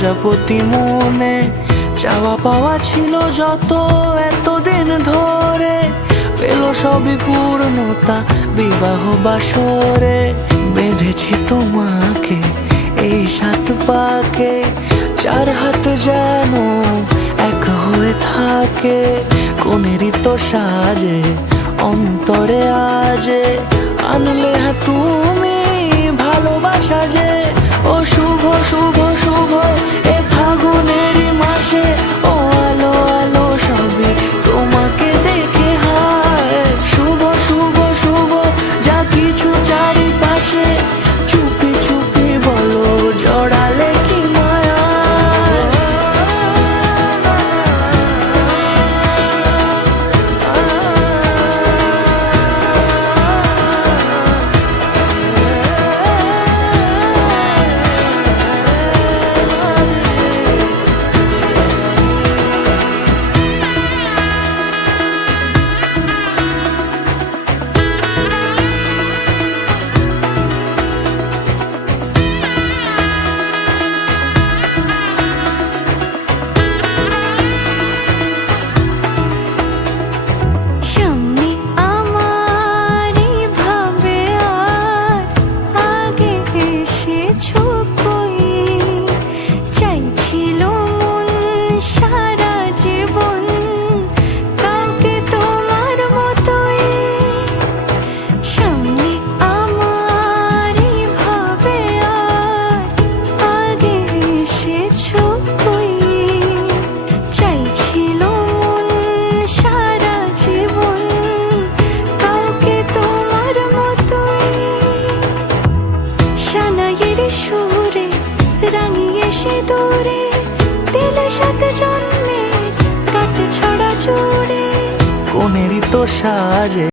প্রজাপতি মনে চাওয়া পাওয়া ছিল যত এতদিন ধরে, পেল সবই পূর্ণতা বিবাহ বাসরে। বেঁধেছি তোমাকে এই 7 পাকে, 4 হাত যেন এক হয়ে থাকে। কোনেরই তো সাজে অন্তরে আজে আনলে তুমি ভালোবাসা যে। ও শুভ শুভ শুভ এ ফাগুনেরই মাসে, ও আলো আলো সবই তোমাকে দেখে হায়। শুভ শুভ শুভ যা কিছু চারিপাশে, চুপি চুপি বলো জড়ালে কি মায়া। সুরে রাঙিয়ে সে দূরে দিলে 7 জন্মের কাট ছড়া জোড়ে। কোনেরই তো সাজে